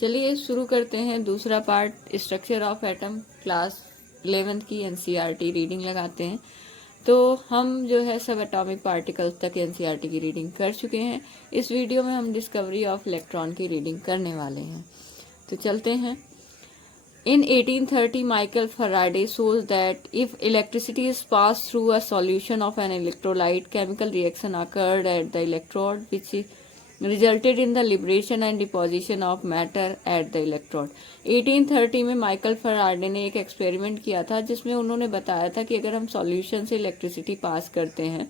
चलिए शुरू करते हैं दूसरा part, structure of atom, class 11th की एनसीईआरटी रीडिंग लगाते हैं। तो हम जो है सब एटॉमिक पार्टिकल्स तक एनसीईआरटी की रीडिंग कर चुके हैं। इस वीडियो में हम डिस्कवरी ऑफ इलेक्ट्रॉन की रीडिंग करने वाले हैं। तो चलते हैं। In 1830, Michael Faraday shows that if electricity is passed through a solution of an electrolyte, chemical reaction occurred at the electrode, which resulted in the liberation and deposition of matter at the electrode. 1830 में Michael Faraday ने एक experiment किया था जिसमें उन्होंने बताया था कि अगर हम सॉल्यूशन से इलेक्ट्रिसिटी पास करते हैं,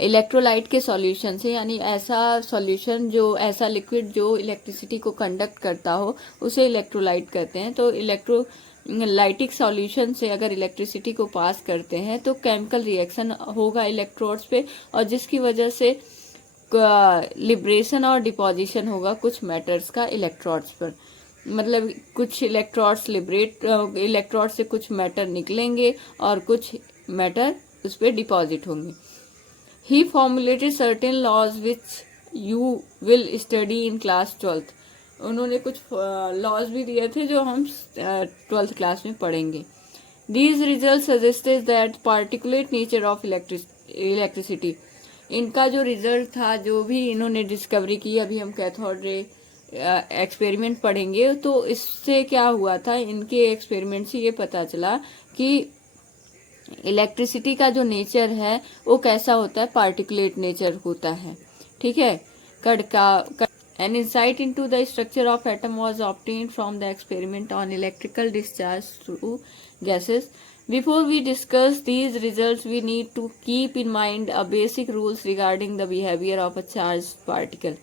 इलेक्ट्रोलाइट के सॉल्यूशन से, यानी ऐसा सॉल्यूशन जो ऐसा लिक्विड जो इलेक्ट्रिसिटी को कंडक्ट करता हो उसे इलेक्ट्रोलाइट कहते हैं। तो इलेक्ट्रोलाइटिक सॉल्यूशन से अगर इलेक्ट्रिसिटी को पास करते हैं तो केमिकल रिएक्शन होगा इलेक्ट्रोड्स पे, और जिसकी वजह से लिबरेशन और डिपोजिशन होगा कुछ मैटर्स का इलेक्ट्रोड्स पर। मतलब कुछ इलेक्ट्रोड से कुछ मैटर निकलेंगे और कुछ मैटर उस पर डिपॉजिट होंगे। He formulated certain laws which you will study in class 12th. उन्होंने कुछ लॉज भी दिए थे जो हम 12th क्लास में पढ़ेंगे। These results suggested that particulate nature of electricity. इनका जो रिजल्ट था, जो भी इन्होंने डिस्कवरी की, अभी हम कैथोड रे एक्सपेरिमेंट पढ़ेंगे, तो इससे क्या हुआ था, इनके एक्सपेरिमेंट से ये पता चला कि इलेक्ट्रिसिटी का जो नेचर है वो कैसा होता है, पार्टिकुलेट नेचर होता है। ठीक है। An insight into the structure of atom was obtained from the experiment on electrical discharge through gases. Before we discuss these results we need to keep in mind a basic rules regarding the behaviour of a charge particle.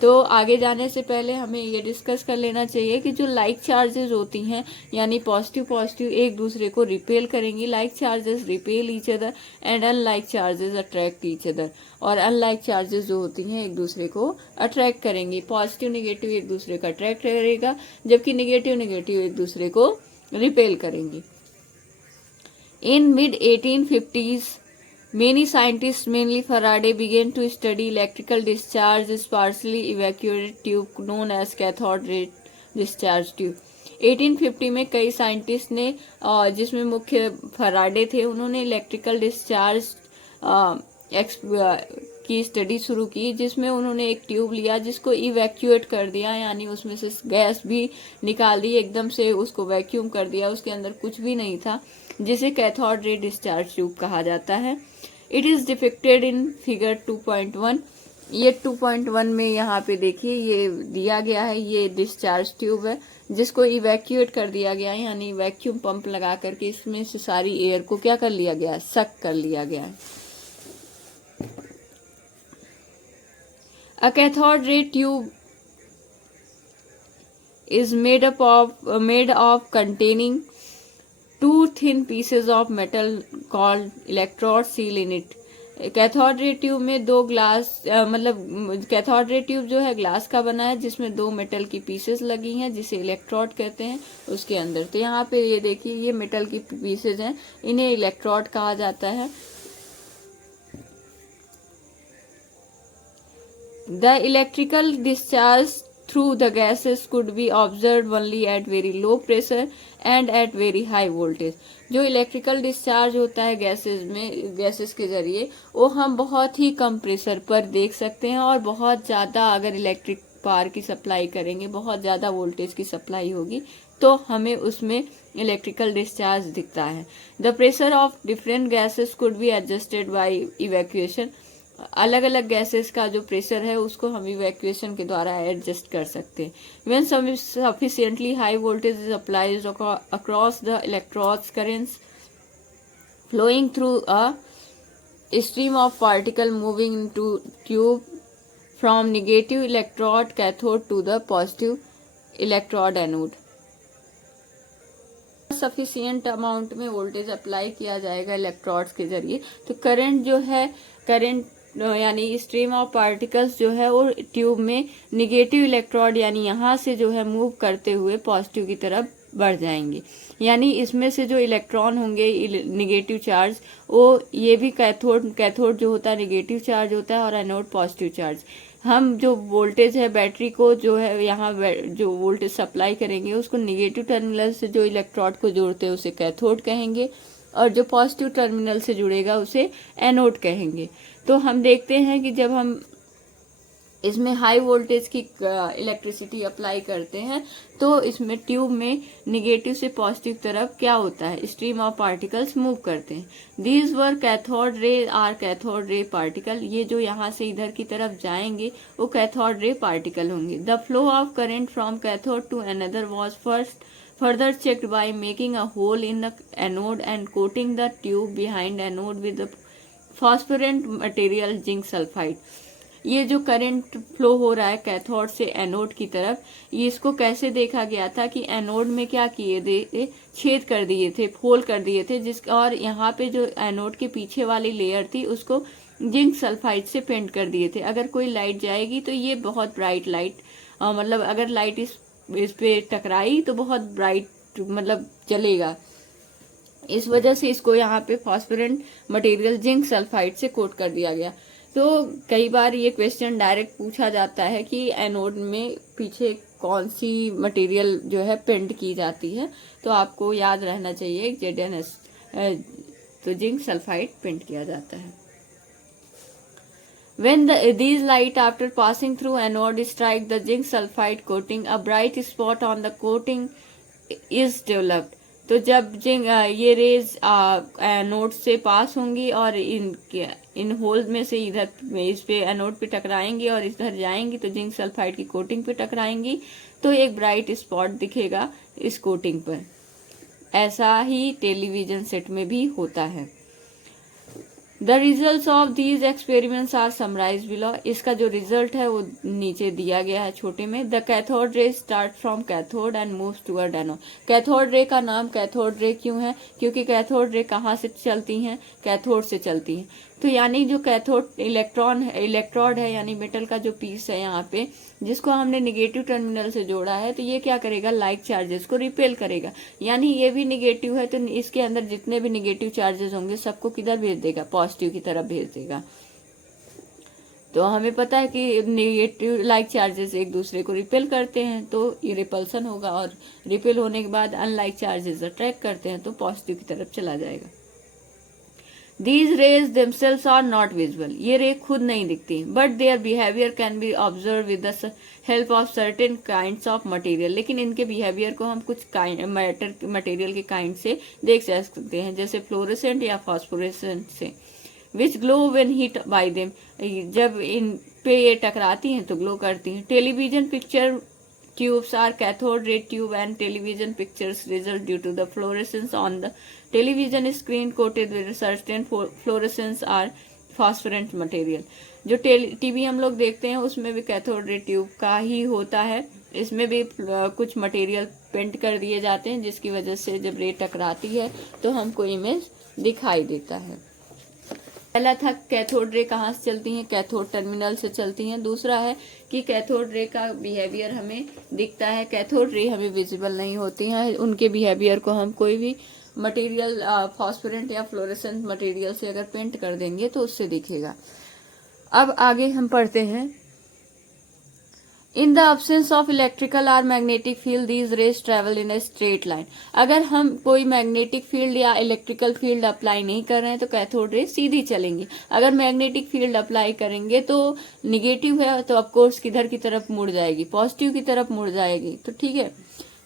तो आगे जाने से पहले हमें ये discuss कर लेना चाहिए कि जो लाइक चार्जेस होती हैं, यानी पॉजिटिव एक दूसरे को रिपेल करेंगी। Like charges repel each other and unlike charges attract each other. और अनलाइक चार्जेस जो होती हैं एक दूसरे को अट्रैक्ट करेंगी। पॉजिटिव नेगेटिव एक दूसरे का अट्रैक्ट करेगा, जबकि नेगेटिव एक दूसरे को रिपेल करेंगी। In mid 1850s, many scientists, mainly Faraday, began to study electrical discharge as partially evacuated tube known as cathode ray discharge tube. 1850 में कई साइंटिस्ट ने, जिसमें मुख्य फराडे थे, उन्होंने इलेक्ट्रिकल डिस्चार्ज की स्टडी शुरू की, जिसमें उन्होंने एक ट्यूब लिया जिसको इवैक्यूएट कर दिया, यानी उसमें से गैस भी निकाल दी, एकदम से उसको वैक्यूम कर दिया, उसके अंदर कुछ भी नहीं था, जिसे कैथोड रे डिस्चार्ज ट्यूब कहा जाता है। It is depicted in figure 2.1। ये 2.1 में यहाँ पे देखिए ये दिया गया है, ये डिस्चार्ज ट्यूब है जिसको इवैक्यूएट कर दिया गया है, यानी वैक्यूम पंप लगा करके इसमें से सारी एयर को क्या कर लिया गया है, सक कर लिया गया है। A cathode ray tube is made of containing two thin pieces of metal called electrode seal in it. Cathode ray tube में दो ग्लास कैथोड रे ट्यूब जो है ग्लास का बना है, जिसमें दो मेटल की पीसेस लगी हैं जिसे इलेक्ट्रोड कहते हैं उसके अंदर। तो यहाँ पे ये देखिए, ये मेटल की पीसेस हैं, इन्हें इलेक्ट्रोड कहा जाता है। The electrical discharge through the gases could be observed only at very low pressure and at very high voltage. जो इलेक्ट्रिकल डिस्चार्ज होता है गैसेस के जरिए, वो हम बहुत ही कम प्रेशर पर देख सकते हैं, और बहुत ज़्यादा अगर इलेक्ट्रिक पावर की सप्लाई करेंगे, बहुत ज़्यादा वोल्टेज की सप्लाई होगी, तो हमें उसमें इलेक्ट्रिकल डिस्चार्ज दिखता है। The pressure of different gases could be adjusted by evacuation. अलग अलग गैसेस का जो प्रेशर है उसको हम इवैक्यूएशन के द्वारा एडजस्ट कर सकते हैं। When sufficiently high voltage is applied across the electrodes, currents flowing through a stream of particle moving into tube from negative electrode cathode to the positive electrode anode. Sufficient amount में voltage apply किया जाएगा electrodes के जरिए, तो current यानी stream of particles जो है वो ट्यूब में नेगेटिव इलेक्ट्रोड, यानी यहाँ से जो है मूव करते हुए पॉजिटिव की तरफ बढ़ जाएंगे। यानी इसमें से जो इलेक्ट्रॉन होंगे नेगेटिव चार्ज, वो ये भी कैथोड जो होता है नेगेटिव चार्ज होता है और एनोड पॉजिटिव चार्ज। हम जो वोल्टेज है बैटरी को जो है यहाँ जो वोल्टेज सप्लाई करेंगे उसको निगेटिव टर्मिनल से जो इलेक्ट्रोड को जोड़ते हैं उसे कैथोड कहेंगे, और जो पॉजिटिव टर्मिनल से जुड़ेगा उसे एनोड कहेंगे। तो हम देखते हैं कि जब हम इसमें हाई वोल्टेज की इलेक्ट्रिसिटी अप्लाई करते हैं तो इसमें ट्यूब में निगेटिव से पॉजिटिव तरफ क्या होता है, स्ट्रीम ऑफ पार्टिकल्स मूव करते हैं। These were cathode ray are cathode ray particle, ये जो यहाँ से इधर की तरफ जाएंगे वो कैथोड रे पार्टिकल होंगे। The flow of current from cathode to another was further checked by making a hole in the anode and coating the tube behind anode with the phosphorant material zinc sulfide। ये जो current flow हो रहा है cathode से anode की तरफ, ये इसको कैसे देखा गया था कि एनोड में क्या किए थे, छेद कर दिए थे, होल कर दिए थे, जिस और यहाँ पे जो एनोड के पीछे वाली लेयर थी उसको जिंक सल्फाइड से पेंट कर दिए थे। अगर कोई लाइट जाएगी तो ये बहुत ब्राइट लाइट, मतलब अगर लाइट इस पे टकराई तो बहुत ब्राइट मतलब जलेगा। इस वजह से इसको यहाँ पे फॉस्फोरेंट मटेरियल जिंक सल्फाइड से कोट कर दिया गया। तो कई बार ये क्वेश्चन डायरेक्ट पूछा जाता है कि एनोड में पीछे कौन सी मटेरियल जो है पेंट की जाती है, तो आपको याद रहना चाहिए ZnS, तो जिंक सल्फाइड पेंट किया जाता है। When these light after passing through anode strike the zinc sulfide coating, a bright spot on the coating is developed। तो जब ये रेज एनोड से पास होंगी और इन होल में से इधर इस पे एनोड पे टकराएंगी और इधर जाएंगी तो जिंक सल्फाइड की कोटिंग पे टकराएंगी तो एक ब्राइट स्पॉट दिखेगा इस कोटिंग पर। ऐसा ही टेलीविजन सेट में भी होता है। The result of these experiments are summarize below. इसका जो रिजल्ट है वो नीचे दिया गया है छोटे में। The cathode ray start from cathode and moves toward anode. Cathode ray का नाम कैथोड रे क्यों है? क्योंकि कैथोड रे कहाँ से चलती हैं? कैथोड से चलती हैं। तो यानी जो कैथोड इलेक्ट्रोड है यानी मेटल का जो पीस है यहाँ पे जिसको हमने निगेटिव टर्मिनल से जोड़ा है, तो ये क्या करेगा, लाइक चार्जेस को रिपेल करेगा। यानी ये भी निगेटिव है तो इसके अंदर जितने भी निगेटिव चार्जेस होंगे सबको किधर भेज देगा, पॉजिटिव की तरफ भेज देगा। तो हमें पता है कि निगेटिव लाइक चार्जेस एक दूसरे को रिपेल करते हैं तो ये रिपल्सन होगा, और रिपेल होने के बाद अनलाइक चार्जेस अट्रैक्ट करते हैं तो पॉजिटिव की तरफ चला जाएगा। These rays themselves are not visible। ये रे खुद नहीं दिखती, but their behavior can be observed with the help of certain kinds of material। लेकिन इनके बिहेवियर को हम कुछ मटेरियल के काइंड से देख सकते हैं, जैसे फ्लोरेसेंट या फॉस्फोरेसेंट से। Which glow when hit by them। जब इन पे ये टकराती हैं तो ग्लो करती हैं। Television picture tubes are cathode ray tube and television pictures result due to the fluorescence on the television screen coated with certain fluorescence are phosphorant material। जो TV हम लोग देखते हैं उसमें भी कैथोड रे ट्यूब का ही होता है। इसमें भी कुछ मटेरियल पेंट कर दिए जाते हैं जिसकी वजह से जब रे टकराती है तो हमको इमेज दिखाई देता है। पहला था कैथोड रे कहाँ से चलती हैं, कैथोड टर्मिनल से चलती हैं। दूसरा है कि कैथोड रे का बिहेवियर हमें दिखता है, कैथोड रे हमें विजिबल नहीं होती हैं। उनके बिहेवियर को हम कोई भी मटेरियल फॉस्फोरेंट या फ्लोरेसेंट मटेरियल से अगर पेंट कर देंगे तो उससे दिखेगा। अब आगे हम पढ़ते हैं। In the absence of electrical और magnetic field these rays travel in a straight line. अगर हम कोई मैग्नेटिक फील्ड या इलेक्ट्रिकल फील्ड अप्लाई नहीं कर रहे हैं तो कैथोड रे सीधी चलेंगी। अगर मैग्नेटिक फील्ड अप्लाई करेंगे तो निगेटिव है तो ऑफकोर्स किधर की तरफ मुड़ जाएगी, पॉजिटिव की तरफ मुड़ जाएगी। तो ठीक है,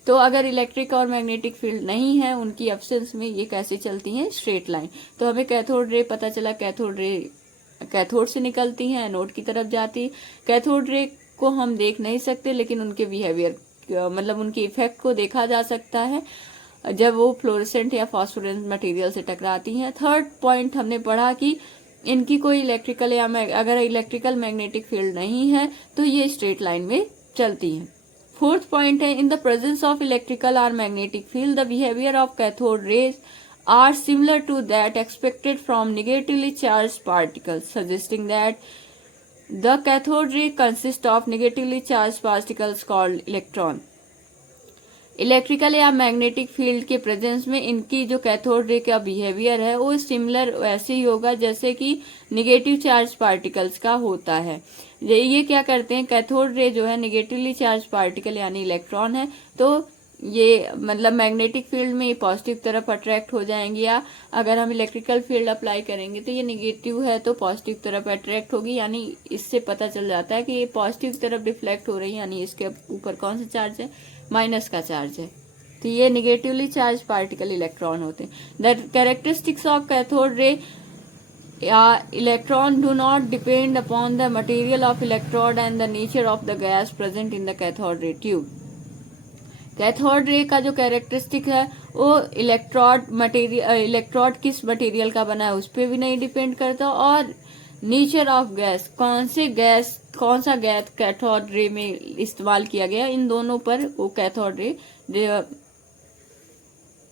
तो अगर इलेक्ट्रिक और मैग्नेटिक फील्ड नहीं है उनकी एब्सेंस में ये कैसे चलती हैं, स्ट्रेट लाइन। तो हमें कैथोड रे पता चला, कैथोड रे कैथोड से निकलती हैं, एनोड की तरफ जाती। कैथोड रे को हम देख नहीं सकते लेकिन उनके बिहेवियर मतलब उनके इफेक्ट को देखा जा सकता है जब वो फ्लोरेसेंट या फॉस्फोरेंट मटेरियल से टकराती हैं। थर्ड पॉइंट हमने पढ़ा कि इनकी कोई इलेक्ट्रिकल या अगर इलेक्ट्रिकल मैग्नेटिक फील्ड नहीं है तो ये स्ट्रेट लाइन में चलती हैं। फोर्थ पॉइंट है, in the presence of electrical और magnetic field the behaviour of cathode rays are similar to that expected from negatively charge particles, suggesting that the cathode ray consists of negatively charged particles called electron। Electrical या magnetic field के presence में इनकी जो cathode ray का behaviour है वो similar वैसे ही होगा जैसे कि निगेटिव चार्ज पार्टिकल्स का होता है। ये क्या करते हैं, कैथोड रे जो है निगेटिवली चार्ज पार्टिकल यानी इलेक्ट्रॉन है, तो ये मतलब मैग्नेटिक फील्ड में पॉजिटिव तरफ अट्रैक्ट हो जाएंगी, या अगर हम इलेक्ट्रिकल फील्ड अप्लाई करेंगे तो ये निगेटिव है तो पॉजिटिव तरफ अट्रैक्ट होगी, यानी इससे पता चल जाता है कि ये पॉजिटिव तरफ डिफ्लेक्ट हो रही है, यानी इसके ऊपर कौन सा चार्ज है, माइनस का चार्ज है। तो ये निगेटिवली चार्ज पार्टिकल इलेक्ट्रॉन होते हैं। The characteristics of cathode ray electron do not depend upon the material of electrode and the nature of the gas present in the cathode ray tube. Cathode ray का जो characteristic है वो electrode किस material का बना है उस पर भी नहीं डिपेंड करता, और नेचर ऑफ गैस कौन सा गैस कैथोड रे में इस्तेमाल किया गया, इन दोनों पर वो कैथोड रे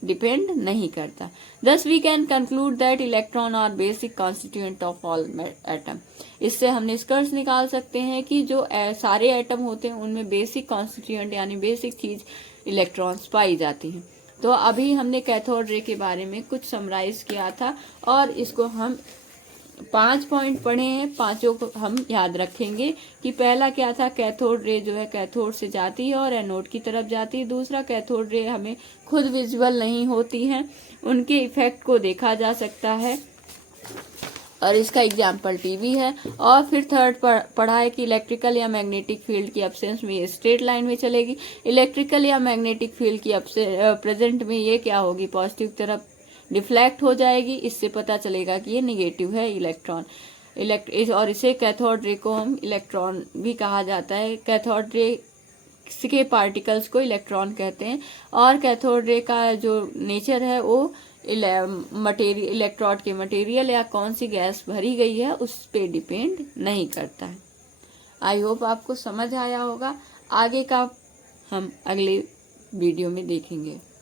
डिपेंड नहीं करता। Thus we can conclude that electron are basic constituent of all atom। इससे हम निष्कर्ष निकाल सकते हैं कि जो सारे एटम होते हैं उनमें बेसिक कॉन्स्टिट्यूएंट यानी बेसिक चीज इलेक्ट्रॉन्स पाई जाती हैं। तो अभी हमने कैथोड रे के बारे में कुछ समराइज किया था और इसको हम 5 पॉइंट पढ़े हैं, पांचों को हम याद रखेंगे कि पहला क्या था, कैथोड रे जो है कैथोड से जाती है और एनोड की तरफ जाती है। दूसरा, कैथोड रे हमें खुद विजुअल नहीं होती हैं, उनके इफेक्ट को देखा जा सकता है और इसका एग्जाम्पल टीवी है। और फिर थर्ड पढ़ा है कि इलेक्ट्रिकल या मैग्नेटिक फील्ड की एब्सेंस में ये स्ट्रेट लाइन में चलेगी, इलेक्ट्रिकल या मैग्नेटिक फील्ड की प्रेजेंट में ये क्या होगी, पॉजिटिव तरफ डिफ्लेक्ट हो जाएगी। इससे पता चलेगा कि ये निगेटिव है इलेक्ट्रॉन और इसे कैथोड रे को हम इलेक्ट्रॉन भी कहा जाता है। कैथोड रे के पार्टिकल्स को इलेक्ट्रॉन कहते हैं और कैथोड रे का जो नेचर है वो इलेक्ट्रोड के मटेरियल या कौन सी गैस भरी गई है उस पे डिपेंड नहीं करता है। आई होप आपको समझ आया होगा। आगे का हम अगले वीडियो में देखेंगे।